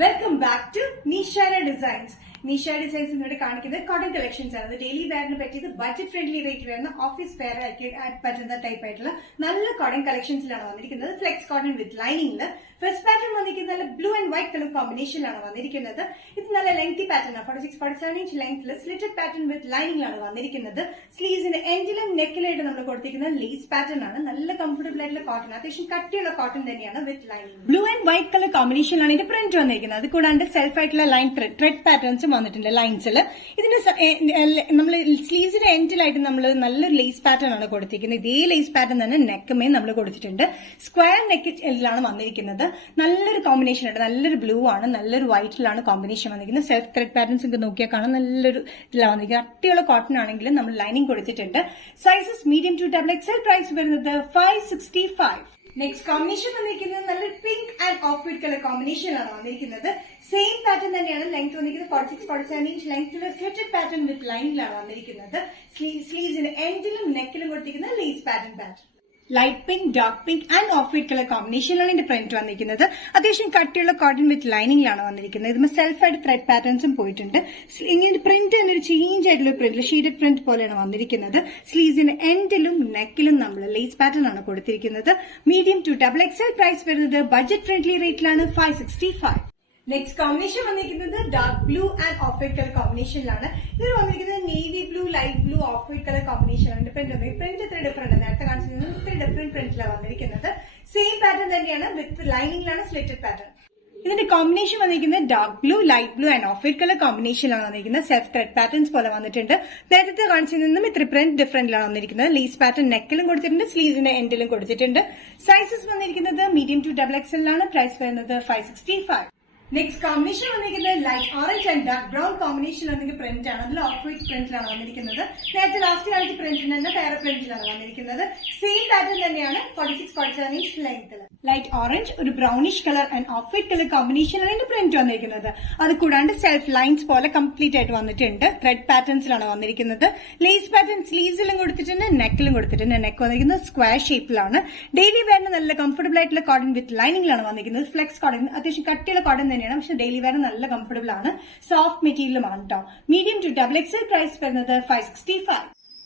Welcome back to Nishara designs. Nishara designs ഇവിടെ കാണിക്കുന്നത് cotton collections ആണ്. ഡെയിലി വെയറിന് പറ്റിയത് ബഡ്ജറ്റ് ഫ്രണ്ട്ലി റേറ്റ് വരുന്ന ഓഫീസ് വെയർ ആക്കി പറ്റുന്ന ടൈപ്പ് ആയിട്ടുള്ള നല്ല കോട്ടൺ കളക്ഷൻസിലാണ് വന്നിരിക്കുന്നത്. Flex cotton with lining. First pattern വന്നിരിക്കുന്നത് നല്ല ബ്ലൂ ആൻഡ് വൈറ്റ് കളർ കോമ്പിനേഷനിലാണ് വന്നിരിക്കുന്നത്. ഇത് നല്ല ലെങ്തി പാറ്റേൺ ആണ്. 46-47 ഇഞ്ച് ലെങ്ത്തിൽ സ്ലിറ്റഡ് പാറ്റേൺ വിത്ത് ലൈനിങ്ങിലാണ് വന്നിരിക്കുന്നത്. സ്ലീവ്സിന്റെ എൻഡിലും നെക്കിലായിട്ട് നമ്മൾ കൊടുത്തിരിക്കുന്ന ലേസ് പാറ്റേൺ ആണ്. നല്ല കംഫർട്ടബിൾ ആയിട്ടുള്ള കോട്ടൺ, അത്യാവശ്യം കട്ടിയുള്ള കോട്ടൺ തന്നെയാണ് with lining. Blue and white colour കോമ്പിനേഷനിലാണ് ഇതിന്റെ പ്രിന്റ് വന്നിരിക്കുന്നത്. അത് കൂടാണ്ട് സെൽഫ് ആയിട്ടുള്ള ലൈൻ ത്രെഡ് പാറ്റേൺസും വന്നിട്ടുണ്ട് ലൈൻസിൽ. ഇതിന്റെ നമ്മൾ സ്ലീവ്സിന്റെ എൻഡിലായിട്ട് നമ്മൾ നല്ലൊരു ലേസ് പാറ്റേൺ ആണ് കൊടുത്തിരിക്കുന്നത്. ഇതേ ലേസ് പാറ്റേൺ തന്നെ നെക്കുമേ നമ്മൾ കൊടുത്തിട്ടുണ്ട്. സ്ക്വയർ നെക്കിലാണ് വന്നിരിക്കുന്നത്. നല്ലൊരു കോമ്പിനേഷൻ ഉണ്ട്. നല്ലൊരു ബ്ലൂ ആണ്, നല്ലൊരു വൈറ്റിലാണ് കോമ്പിനേഷൻ വന്നിരിക്കുന്നത്. സെൽഫ് ത്രെഡ് പാറ്റേൺസ് ഒക്കെ നോക്കിയാൽ കാണാൻ നല്ലൊരു ഇതിലാണ് വന്നിരിക്കുന്നത്. കട്ടിയുള്ള കോട്ടൺ ആണെങ്കിലും നമ്മൾ ലൈനിങ് കൊടുത്തിട്ടുണ്ട്. Sizes medium to XXL. Price വരുന്നത് 565. നെക്സ്റ്റ് കോമ്പിനേഷൻ വന്നിരിക്കുന്നത് നല്ലൊരു pink and off white colour കോമ്പിനേഷനിലാണ് വന്നിരിക്കുന്നത്. സെയിം പാറ്റേൺ തന്നെയാണ്. ലെങ്ത് വന്നിരിക്കുന്നത് 46-47 ഇഞ്ച് ലെങ്ത്തിലുള്ള സ്ലിറ്റഡ് പാറ്റേൺ വിത്ത് ലൈനിലാണ് വന്നിരിക്കുന്നത്. സ്ലീവ്സിന് എൻഡിലും നെക്കിലും കൊടുത്തിരിക്കുന്ന lace pattern. Light pink, dark pink and off white colour കോമ്പിനേഷനിലാണ് ഇതിന്റെ പ്രിന്റ് വന്നിരിക്കുന്നത്. അത്യാവശ്യം കട്ടിയുള്ള കോട്ടൺ വിത്ത് ലൈനിങ്ങിലാണ് വന്നിരിക്കുന്നത്. ഇതിന് സെൽഫായിട്ട് ത്രെഡ് പാറ്റേൺസും പോയിട്ടുണ്ട്. ഇങ്ങനെ പ്രിന്റ് തന്നെ ഒരു ചേഞ്ച് ആയിട്ടുള്ള പ്രിന്റ്, ഷീഡഡ് പ്രിന്റ് പോലെയാണ് വന്നിരിക്കുന്നത്. സ്ലീവ്സിന് എൻഡിലും നെക്കിലും നമ്മൾ ലേസ് പാറ്റേൺ ആണ് കൊടുത്തിരിക്കുന്നത്. Medium to XXL. പ്രൈസ് വരുന്നത് ബഡ്ജറ്റ് ഫ്രണ്ട്ലി റേറ്റിലാണ് 565. നെക്സ്റ്റ് കോമ്പിനേഷൻ വന്നിരിക്കുന്നത് dark blue and off white colour കോമ്പിനേഷനിലാണ്. ഇത് വന്നിരിക്കുന്നത് navy blue, light blue, off white colour കോമ്പിനേഷനാണ്. പ്രിന്റ് ഇത്ര ഡിഫറെന്റ്, നേരത്തെ കാണിച്ചിരുന്നത് ഇത്ര ഡിഫറെന്റ് പ്രിന്റിലാണ് വന്നിരിക്കുന്നത്. സെയിം പാറ്റേൺ തന്നെയാണ് വിത്ത് ലൈനിങ്ങിലാണ് സ്ലിറ്റഡ് പാറ്റേൺ. ഇതിന്റെ കോമ്പിനേഷൻ വന്നിരിക്കുന്നത് dark blue, light blue and off white colour കോമ്പിനേഷനിലാണ് വന്നിരിക്കുന്നത്. സെൽഫ് ത്രെഡ് പാറ്റേൺസ് പോലെ വന്നിട്ടുണ്ട്. നേരത്തെ കാണിച്ചു നിന്നും ഇത്ര പ്രിന്റ് ഡിഫറെന്റിലാണ് വന്നിരിക്കുന്നത്. ലീസ് പാറ്റേൺ നെക്കിലും കൊടുത്തിട്ടുണ്ട്, സ്ലീവ്സിന്റെ എൻഡിലും കൊടുത്തിട്ടുണ്ട്. സൈസസ് വന്നിരിക്കുന്നത് മീഡിയം ടു XXL ആണ്. പ്രൈസ് വരുന്നത് 565. നെക്സ്റ്റ് കോമ്പിനേഷൻ വന്നിരിക്കുന്നത് light orange and dark brown combination വന്നിരിക്കുന്ന പ്രിന്റ് ആണ്. അതിൽ ഓഫ് വൈറ്റ് പ്രിന്റിലാണ് വന്നിരിക്കുന്നത്. നേരത്തെ ലാസ്റ്റ് കാണിച്ച പ്രിന്റിൽ തന്നെ വേറെ പ്രിന്റിലാണ് വന്നിരിക്കുന്നത്. സെയിം പാറ്റേൺ തന്നെയാണ്. 46-47 ഇഞ്ച് ലെങ്ത്തിൽ ലൈറ്റ് ഓറഞ്ച്, ഒരു brownish colour and off white colour കോമ്പിനേഷനാണ് ഇതിന്റെ പ്രിന്റ് വന്നിരിക്കുന്നത്. അത് കൂടാണ്ട് സെൽഫ് ലൈൻസ് പോലെ കംപ്ലീറ്റ് ആയിട്ട് വന്നിട്ടുണ്ട്. ത്രെഡ് പാറ്റേൺസിലാണ് വന്നിരിക്കുന്നത്. ലേസ് പാറ്റേൺ സ്ലീവ്സിലും കൊടുത്തിട്ടുണ്ട്, നെക്കിലും കൊടുത്തിട്ടുണ്ട്. നെക്ക് വന്നിരിക്കുന്നത് സ്ക്വയർ ഷേപ്പിലാണ്. ഡെയിലി വെയറിന് നല്ല കംഫർട്ടബിൾ ആയിട്ടുള്ള കോട്ടൺ വിത്ത് ലൈനിങ്ങിലാണ് വന്നിരിക്കുന്നത്. ഫ്ലെക്സ് കോട്ടൺ, അത്യാവശ്യം കട്ടിയുള്ള കോട്ടൺ തന്നെയാണ്, പക്ഷെ ഡെയിലി വെയർ നല്ല കംഫർട്ടബിൾ ആണ്. സോഫ്റ്റ് മെറ്റീരിയലുമാണ് കേട്ടോ. Medium to XXL. പ്രൈസ് വരുന്നത് 565.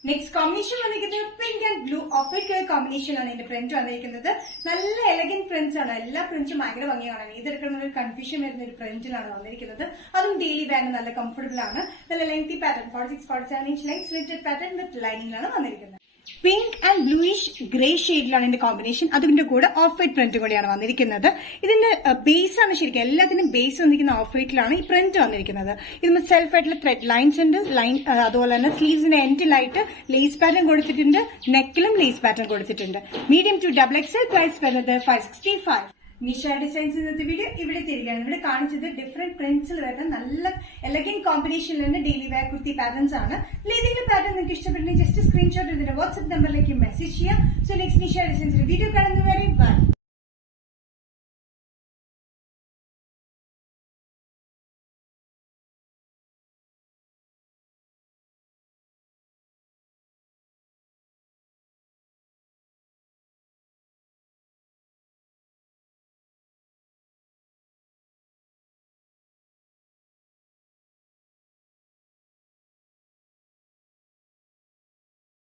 നെക്സ്റ്റ് കോമ്പിനേഷൻ വന്നിരിക്കുന്നത് pink and blue off white colour കോമ്പിനേഷനാണ് ഇതിന്റെ പ്രിന്റ് വന്നിരിക്കുന്നത്. നല്ല എലഗന്റ് പ്രിന്റ്സ് ആണ്. എല്ലാ പ്രിന്റ്സും ഭയങ്കര ഭംഗിയാണ്. ഇതെടുക്കുന്ന ഒരു കൺഫ്യൂഷൻ വരുന്ന ഒരു പ്രിന്റിലാണ് വന്നിരിക്കുന്നത്. അതും ഡെയിലി വെയറിന് നല്ല കംഫർട്ടബിൾ ആണ്. നല്ല lengthy pattern, 46-47 inch length slitted pattern with ലൈനിങ്ങിലാണ് വന്നിരിക്കുന്നത്. പിങ്ക് ആൻഡ് ബ്ലൂയിഷ് ഗ്രേ ഷെയ്ഡിലാണ് ഇതിന്റെ കോമ്പിനേഷൻ. അതിന്റെ കൂടെ ഓഫ് വൈറ്റ് പ്രിന്റ് കൂടിയാണ് വന്നിരിക്കുന്നത്. ഇതിന്റെ ബേസ് ആണ് ശരിക്കും, എല്ലാത്തിനും ബേസ് വന്നിരിക്കുന്ന ഓഫ് വൈറ്റിലാണ് ഈ പ്രിന്റ് വന്നിരിക്കുന്നത്. ഇതിന് സെൽഫ് ആയിട്ടുള്ള ത്രെഡ് ലൈൻസ് ഉണ്ട്. അതുപോലെ തന്നെ സ്ലീവ്സിന്റെ എൻഡിലായിട്ട് ലേസ് പാറ്റേൺ കൊടുത്തിട്ടുണ്ട്. നെക്കിലും ലേസ് പാറ്റേൺ കൊടുത്തിട്ടുണ്ട്. Medium to XXL. പ്രൈസ് വരുന്നത് 565. നിഷ ഡിസൈൻസ് ഇന്നത്തെ വീഡിയോ ഇവിടെ തിരികെയാണ്. ഇവിടെ കാണിച്ചത് ഡിഫറെന്റ് പ്രിന്റ്സിൽ വരുന്ന നല്ല എലഗന്റ് കോമ്പിനേഷനിൽ തന്നെ ഡെയിലി വെയർ കുർത്തി പാറ്റേൺസ് ആണ്. ഏതെങ്കിലും പാറ്റേൺ നിങ്ങൾക്ക് ഇഷ്ടപ്പെട്ടെങ്കിൽ ജസ്റ്റ് സ്ക്രീൻഷോട്ട് ഇതിന്റെ വാട്സ്ആപ്പ് നമ്പറിലേക്ക് മെസ്സേജ് ചെയ്യാം. സോ നെക്സ്റ്റ് നിഷ ഡിസൈൻസിന്റെ വീഡിയോ കാണുന്നവരെ ബൈ.